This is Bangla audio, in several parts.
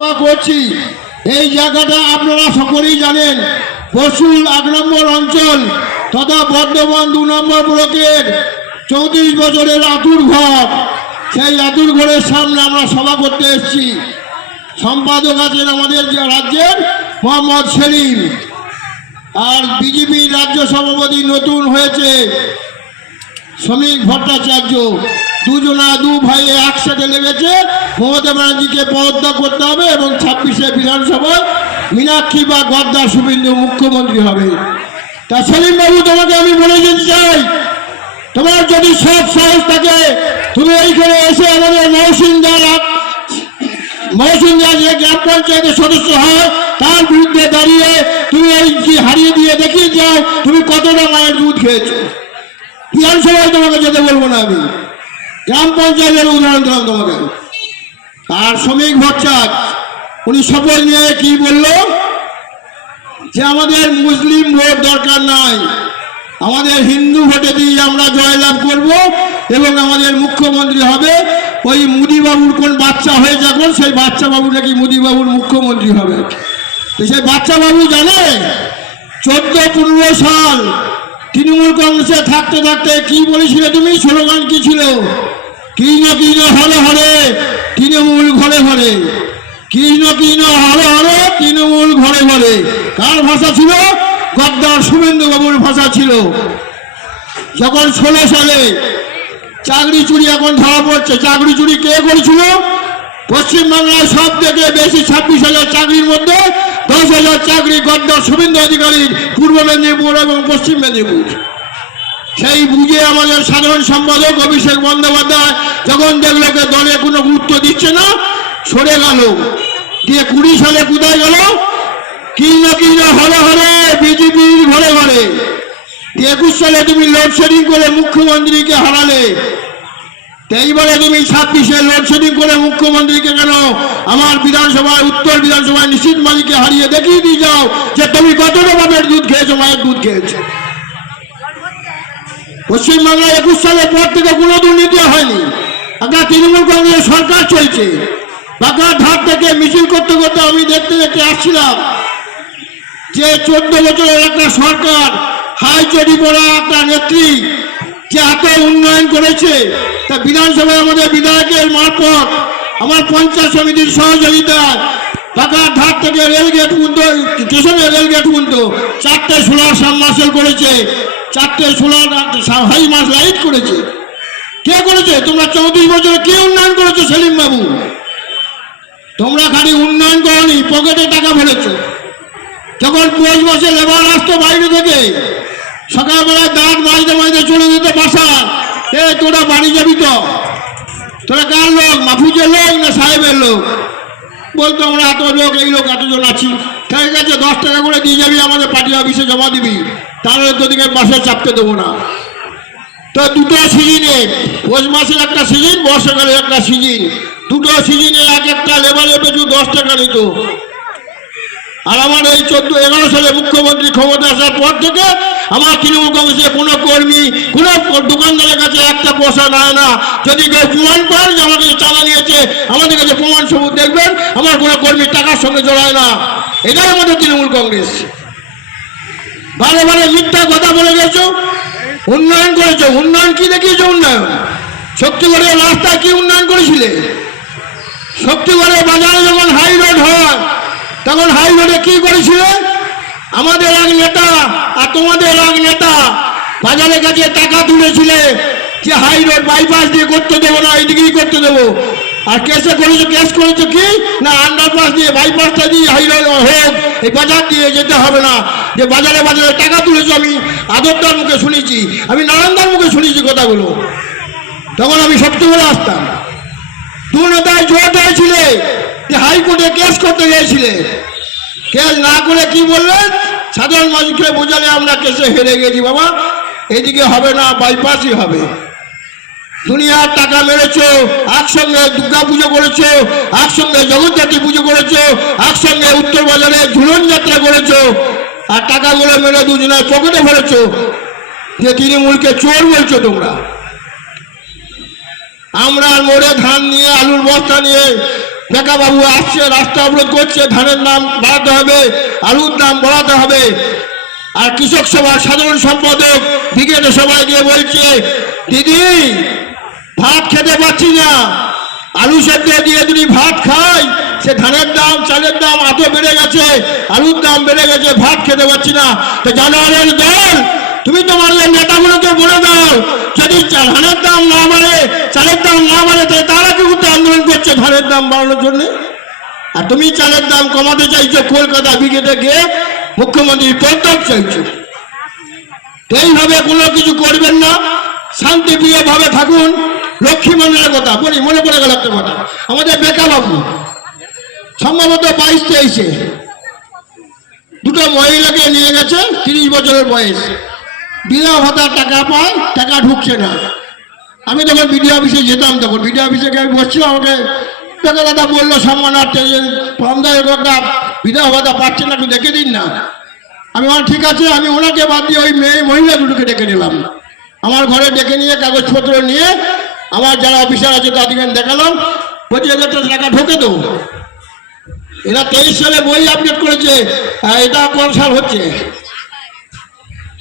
করছি। এই জায়গাটা আপনারা সকলেই জানেন পশুল এক নম্বর অঞ্চল তথা বর্ধমান দু নম্বর ব্লকের চৌত্রিশ বছরের আতুর ঘর। সেই আতুর ঘরের সামনে আমরা সভা করতে এসেছি। সম্পাদক আছেন আমাদের রাজ্যের মোহাম্মদ সেলিম। আর বিজেপি রাজ্য সভাপতি নতুন হয়েছে শ্রমিক ভট্টাচার্য। দুজনা দু ভাই একসাথে লেগেছে মমতা ব্যানার্জিকে পদত্যাগ করতে হবে এবং ছাব্বিশে বিধানসভায় মীনাক্ষী বা গদ্দার শুভেন্দু মুখ্যমন্ত্রী হবে। তা সেলিম বাবু তোমাকে আমি বলে যেতে চাই, তোমার যদি সব সাহস থাকে, তুমি এইখানে এসে আমাদের মহসিনদার মহসিনদার যে গ্রাম পঞ্চায়েতের সদস্য হয়, তার বিরুদ্ধে দাঁড়িয়ে তুমি এই হারিয়ে দিয়ে দেখিয়ে যাও, তুমি কতটা মায়ের দুধ খেয়েছো। বিধানসভায় তোমাকে যেতে বলব না আমি। গ্রাম পঞ্চায়েতের উদাহরণ দিলাম তোমাকে। আর শ্রমিক ভট্টাচ উনি শপথ নিয়ে কি বলল? যে আমাদের মুসলিম ভোট দরকার নাই। আমাদের হিন্দু ভোটে দিয়ে আমরা জয়লাভ করব এবং আমাদের মুখ্যমন্ত্রী হবে। ওই মুদিবাবুর কোন বাচ্চা হয়ে যখন, সেই বাচ্চা বাবু নাকি মুদিবাবুর মুখ্যমন্ত্রী হবে? তো সেই বাচ্চা বাবু জানে, চোদ্দ পনেরো সাল তৃণমূল কংগ্রেসে থাকতে থাকতে কি বলেছিলে তুমি? স্লোগান কি ছিল? কৃষ্ণ কৃষ্ণ হরে হরে, তৃণমূল ঘরে ঘরে। কৃষ্ণ কৃষ্ণ হরে হরে, তৃণমূল ঘরে ঘরে। কার ভাষা ছিল? গদ্দার শুভেন্দু বাবুর ভাষা ছিল। যখন ষোলো সালে চাকরি চুরি এখন ধরা পড়ছে, চাকরি চুরি কে করেছিল? পশ্চিমবাংলায় সব থেকে বেশি ছাব্বিশ হাজার চাকরির মধ্যে দশ হাজার চাকরি গদ্দার শুভেন্দু অধিকারীর পূর্ব মেদিনীপুর এবং পশ্চিম মেদিনীপুর। সেই বুঝে আমাদের সাধারণ সম্পাদক অভিষেক বন্দ্যোপাধ্যায় যখন দেখল দলে কোনো গুরুত্ব দিচ্ছে না, সরে গেল। দিয়ে কুড়ি সালে কোথায় গেল? কিন্ন কিন্ন হরে হরে বিজেপির ঘরে ঘরে। একুশ সালে তুমি লোডশেডিং করে মুখ্যমন্ত্রীকে হারালে। তো এইবারে তুমি ছাব্বিশে লোডশেডিং করে মুখ্যমন্ত্রীকে কেন আমার বিধানসভায়, উত্তর বিধানসভায় নিশ্চিত মালিককে হারিয়ে দেখিয়ে দিয়ে যাও যে তুমি কতটা বাপের দুধ খেয়েছো, মায়ের দুধ খেয়েছো? পশ্চিমবাংলায় একুশ সালের পর থেকে কোনো দুর্নীতি হয়নি। একটা তৃণমূল কংগ্রেস সরকার চলছে। বাঁকার ধার থেকে মিছিল করতে করতে আমি দেখতে দেখতে আসছিলাম যে চোদ্দ বছরের একটা সরকার, হাই চটি পড়া একটা নেত্রী যে এত উন্নয়ন করেছে। তা বিধানসভায় আমাদের বিধায়কের মারফত আমার পঞ্চায়েত সমিতির সহযোগিতায় ঢাকার ধার থেকে রেলগেট পর্যন্ত স্টেশনে রেলগেট পর্যন্ত চারটে সোলার সাবমার্সেল করেছে, চারটে সোলার হাই মাস লাইট করেছে। কে করেছে? তোমরা চৌত্রিশ বছরে কে উন্নয়ন করেছ, সেলিম বাবু? তোমরা খালি উন্নয়ন করনি, পকেটে টাকা ভরেছো যখন পৌষ মাসে লেবার আসতো বাইরে থেকে, সকালবেলায় দাঁত মাঝতে মাঝতে চলে যেত বাসা। এ, তোরা বাড়ি যাবি তো? তোরা কার লোক? মাফুজের লোক না সাহেবের লোক? বলতো, আমরা এত লোক, এই লোক, এতজন আছি। ঠিক আছে, দশ টাকা করে দিয়ে যাবি, আমাদের পার্টি অফিসে জমা দিবি। তাহলে তোদিকে বাসে চাপতে দেবো না। তো দুটো সিজনে পৌষ মাসের একটা সিজন, বর্ষাকালের একটা সিজন। দুটো সিজনে এক একটা লেবারের পেছু দশ টাকা নিত। আর আমার এই চোদ্দ, এগারো সালে মুখ্যমন্ত্রী ক্ষমতা আসার পর থেকে আমার তৃণমূল কংগ্রেসের কোনো কর্মী, কোনো দোকানদারের কাছে একটা পয়সা নেয় না। যদি কেউ প্রমাণ করেন যে আমার কাছে টাকা নিয়েছে আমাদের কাছে প্রমাণ সবুত দেখবেন, আমার কোনো কর্মী টাকার সঙ্গে জড়ায় না। এটাই আমাদের তৃণমূল কংগ্রেস। বারে বারে মিথ্যা কথা বলে গেছো, উন্নয়ন করেছ। উন্নয়ন কি দেখিয়েছো উন্নয়ন? শক্তিগড়ের রাস্তা কি উন্নয়ন করেছিলে? শক্তিগড়ের বাজারে যখন হাই রোড হয়, তখন হাই রোডে কি করেছিল? আমাদের এক নেতা আর তোমাদের এক নেতা বাজারের কাছে টাকা তুলেছিলে যে হাই রোড বাইপাস দিয়ে করতে দেবো না, এইদিকেই করতে দেবো। আর কেসে করেছ, কেস করেছ কি? না আন্ডারপাস দিয়ে বাইপাসটা দিয়ে হাই রোড হোক এই বাজার দিয়ে যেতে হবে না। যে বাজারে বাজারে টাকা তুলেছো আমি আদরদার মুখে শুনেছি, আমি নারায়ণদার মুখে শুনেছি কথাগুলো। তখন আমি সবচেয়ে বলে আসতাম দু নেতায় জোট হয়েছিলে যে হাইকোর্টে কেস করতে গিয়েছিলে। কেস না করে কি বললেন? সাধারণ মানুষকে বোঝালে আমরা কেসে হেরে গেছি, বাবা। এদিকে হবে না বাইপাসই হবে। দুনিয়ার টাকা মেরেছো, একসঙ্গে দুর্গা পুজো করেছ, একসঙ্গে জগদ্ধাত্রী পুজো করেছ, একসঙ্গে উত্তর বাজারে ঝুলন যাত্রা করেছ, আর টাকাগুলো মেরে দুজনের পকেটে ভরেছো। যে তৃণমূলকে চোর বলছো তোমরা। আমরা মোড়ে ধান নিয়ে, আলুর বস্তা নিয়ে বাবু আসছে, রাস্তা অবরোধ করছে, ধানের দাম বাড়াতে হবে, আলুর দাম বাড়াতে হবে। আর কৃষক সভার সাধারণ সম্পাদক ব্রিগেডের সবাই গিয়ে বলছে, দিদি, ভাত খেতে পাচ্ছি না। আলু সেদ্ধ দিয়ে যদি ভাত খাই, সে ধানের দাম, চালের দাম এত বেড়ে গেছে, আলুর দাম বেড়ে গেছে, ভাত খেতে পাচ্ছি না। তো জানুয়ারের দল তুমি তোমাদের নেতাগুলোকে বলে দাও, যদি ধানের দাম না বাড়ে, চালের দাম না বাড়ে, তাহলে তারা কি করতে আন্দোলন করছে ধানের দাম বাড়ানোর জন্য? আর তুমি চালের দাম কমাতে চাইছো, কলকাতা ব্রিগেডে গিয়ে মুখ্যমন্ত্রী পদত্যাগ চাইছো। এইভাবে কোনো কিছু করবেন না শান্তিপ্রিয় ভাবে থাকুন। লক্ষ্মী মন্দিরের কথা, বলি, মনে পড়ে গেল একটা কথা। আমাদের বেকা বাবু, সম্ভবত বাইশ তেইশে, দুটো মহিলাকে নিয়ে গেছে, তিরিশ বছরের বয়স। বিনা ভাতার টাকা পায়, টাকা ঢুকছে না। আমি তখন বিডিও অফিসে যেতাম তখন বিডিও অফিসে আমি বসছিলাম, আমাকে বেকা দাদা বলল, সম্মানার্থে যে ফর্মদায়ের কথা বিধবা ভাতা পাচ্ছে না, একটু দেখে দিন না। আমি বললাম, ঠিক আছে। আমি ওনাকে বাদ দিয়ে ওই মেয়ে, মহিলা দুটোকে ডেকে নিলাম। আমার ঘরে ডেকে নিয়ে কাগজপত্র নিয়ে আমার যারা অফিসার আছে তাদেরকে দেখালাম। বলছি, এদের টাকা ঢোকে দেবো। এরা তেইশ সালে বই আপডেট করেছে এটা কোন সাল হচ্ছে?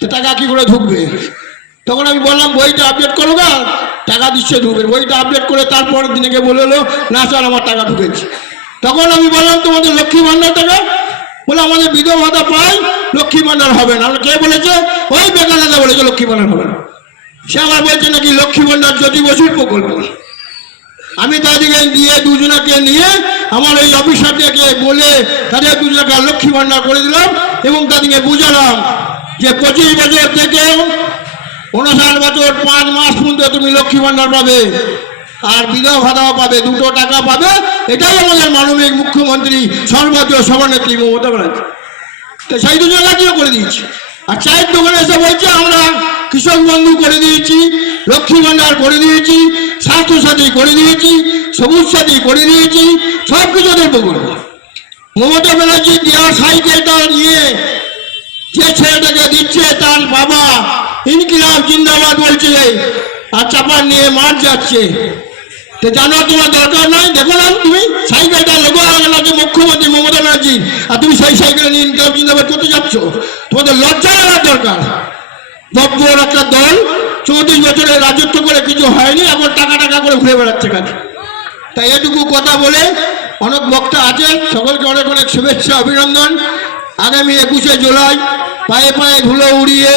টাকা কি করে ঢুকবে? তখন আমি বললাম, বইটা আপডেট করো না টাকা দিচ্ছে ঢুকবে। বইটা আপডেট করে তারপরের দিনকে বলে হলো না স্যার আমার টাকা ঢুকেছে। তখন আমি বললাম, তোমাদের লক্ষ্মী ভান্ডার টাকা? বলে, আমাদের বিধবা ভাতা পাই লক্ষ্মী ভান্ডার হবে না। আমরা কে বলেছে? ওই বেকার দাদা বলেছে, লক্ষ্মী ভান্ডার হবে না। সে আবার বলছে, নাকি লক্ষ্মী ভান্ডার জ্যোতি বসুর প্রকল্প? আমি তাদেরকে দিয়ে দুজনাকে নিয়ে আমার এই অফিসারদেরকে বলে তাদের দুজনকে লক্ষ্মী ভান্ডার করে দিলাম এবং তাদেরকে বুঝালাম। যে পঁচিশ বছর থেকে উনষাট বছর, পাঁচ মাস পর্যন্ত তুমি লক্ষ্মী ভান্ডার পাবে আর বিধবা ভাতাও পাবে, দুটো টাকা পাবে। এটাই আমাদের মানবিক মুখ্যমন্ত্রী সর্বভারতীয় সভানেত্রী মমতা ব্যানার্জি। তো সেই দুজন করে দিয়েছি। আর চায়ের দোকানে এসে বলছে, আমরা কৃষক বন্ধু করে দিয়েছি, লক্ষ্মী ভান্ডার করে দিয়েছি, স্বাস্থ্যসাথী করে দিয়েছি, সবুজ সাথী করে দিয়েছি সব কিছু করব মমতা ব্যানার্জি দেওয়া সাইকেলটা নিয়ে ছেলেটাকে দিচ্ছে তার বাবা। ইনকিলাব জিন্দাবাদ বলছে আর চাপার নিয়ে মাঠ যাচ্ছে। তো জানো তোমার দরকার নাই? দেখো না তুমি। সাইকেলটা লোগো আছে মুখ্যমন্ত্রী মমতা ব্যানার্জি। আর তুমি সেই সাইকেল নিয়ে ইনকাম জিন্দাবাদ করতে যাচ্ছ। তোমাদের লজ্জা লাগার দরকার। বব্বর একটা দল চৌত্রিশ বছরের রাজত্ব করে কিছু হয়নি, এখন টাকা টাকা করে ঘুরে বেড়াচ্ছে কাছে তাই এটুকু কথা বলে অনেক বক্তা আছেন। সকলকে অনেক অনেক শুভেচ্ছা, অভিনন্দন। আগামী একুশে জুলাই পায়ে পায়ে ধুলো উড়িয়ে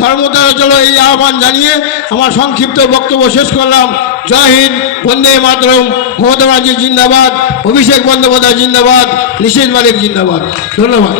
ধর্মতারা চলো এই আহ্বান জানিয়ে আমার সংক্ষিপ্ত বক্তব্য শেষ করলাম। জয় হিন্দ, বন্দে মাতরম, মমতা জিন্দাবাদ, অভিষেক বন্দ্যোপাধ্যায় জিন্দাবাদ নিশীথ মালিক জিন্দাবাদ। ধন্যবাদ।